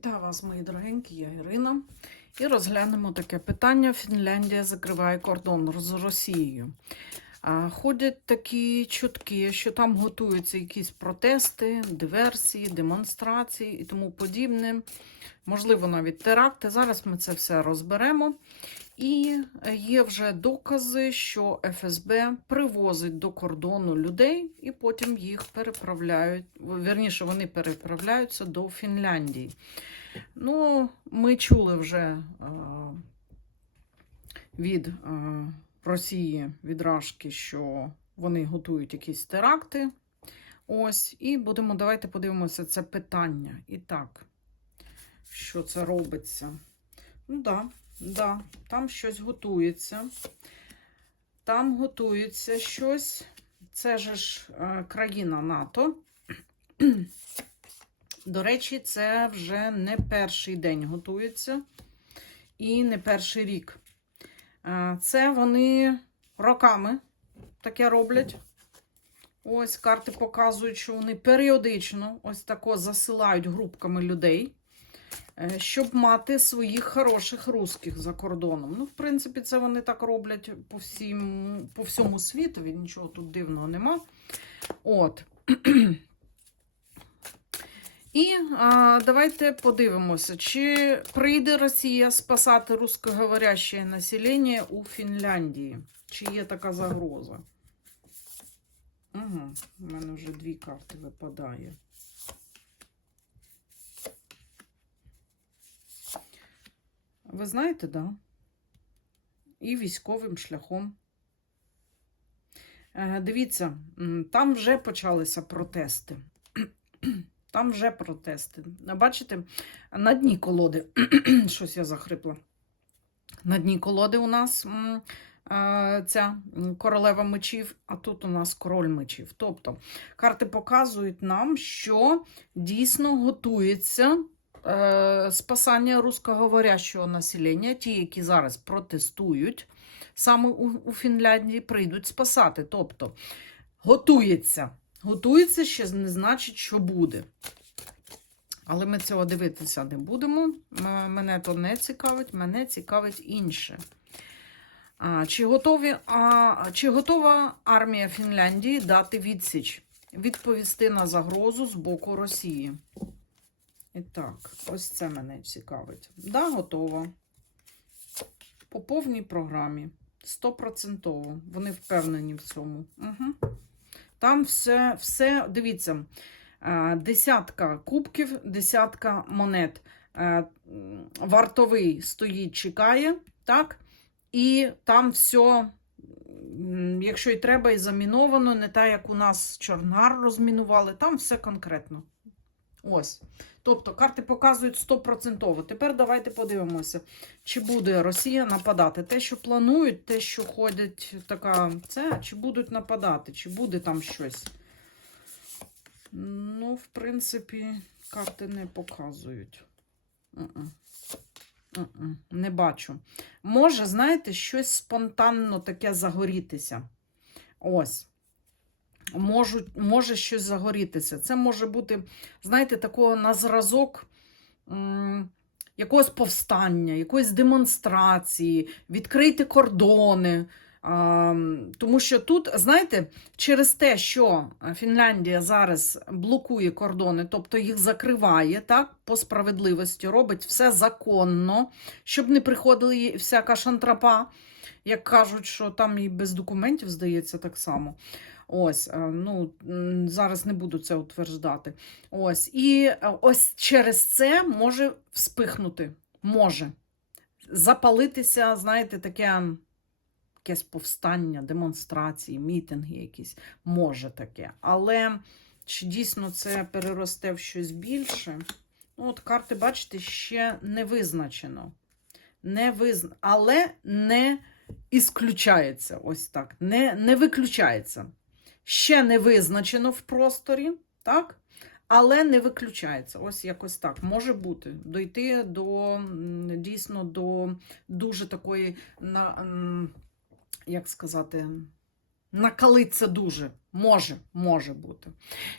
Вітаю вас, мої дорогенькі, я Ірина. І розглянемо таке питання. Фінляндія закриває кордон з Росією. Ходять такі чутки, що там готуються якісь протести, диверсії, демонстрації і тому подібне. Можливо, навіть теракти. Зараз ми це все розберемо. І є вже докази, що ФСБ привозить до кордону людей і потім їх переправляють. Вірніше, вони переправляються до Фінляндії. Ну, ми чули вже е, від е, Росії від Рашки, що вони готують якісь теракти. Ось, і будемо, давайте подивимося це питання. І так, що це робиться? Ну, да, да, там щось готується. Там готується щось. Це же ж е, країна НАТО. До речі, це вже не перший день готується і не перший рік. Е, Це вони роками таке роблять. Ось карти показують, що вони періодично ось тако засилають групками людей, е, щоб мати своїх хороших русських за кордоном. Ну, в принципі, це вони так роблять по, всім, по всьому світові, нічого тут дивного нема. От. І а, давайте подивимося, чи прийде Росія спасати русскоговоряще населення у Фінляндії? Чи є така загроза? Угу, у мене вже дві карти випадає. Ви знаєте, так? Да? І військовим шляхом. Е, Дивіться, там вже почалися протести. Там вже протести. Бачите, на дні колоди, щось я захрипла. На дні колоди у нас ця королева мечів, а тут у нас король мечів. Тобто карти показують нам, що дійсно готується е, спасання русскоговорящого населення. Ті, які зараз протестують саме у Фінляндії, прийдуть спасати. Тобто готується. Готується ще не значить, що буде. Але ми цього дивитися не будемо. Мене то не цікавить, мене цікавить інше. Чи, готові, а, чи готова армія Фінляндії дати відсіч, відповісти на загрозу з боку Росії? І так, ось це мене цікавить. Да, готова. По повній програмі. Стопроцентово. Вони впевнені в цьому. Угу. Там все, все, дивіться, е, десятка кубків, десятка монет. Е, Вартовий стоїть, чекає, так? І там все, якщо і треба, і заміновано, не так, як у нас Чорнар розмінували, там все конкретно. Ось. Тобто карти показують 100%. Тепер давайте подивимося, чи буде Росія нападати. Те, що планують, те, що ходять така, це, чи будуть нападати, чи буде там щось. Ну, в принципі, карти не показують. Не бачу. Може, знаєте, щось спонтанно таке загорітися. Ось. Можуть, може щось загорітися. Це може бути, знаєте, такого на зразок якогось повстання, якоїсь демонстрації, відкрити кордони. Тому що тут, знаєте, через те, що Фінляндія зараз блокує кордони, тобто їх закриває, так, по справедливості, робить все законно, щоб не приходила всяка шантрапа, як кажуть, що там і без документів, здається, так само. Ось, е, ну, зараз не буду це утверждати. Ось, і е, ось через це може вспихнути, може запалитися, знаєте, таке якесь повстання, демонстрації, мітинги якісь, може таке. Але чи дійсно це переросте в щось більше? Ну, от карти, бачите, ще не визначено. Не визна... Але не ісключається. Ось так. Не, не виключається ще не визначено в просторі, так? Але не виключається. Ось якось так. Може бути. Дойти до дійсно до дуже такої, на, як сказати, накалиться дуже. Може, може бути.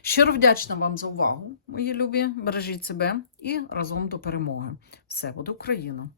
Щиро вдячна вам за увагу, мої любі. Бережіть себе і разом до перемоги. Все буде Україна!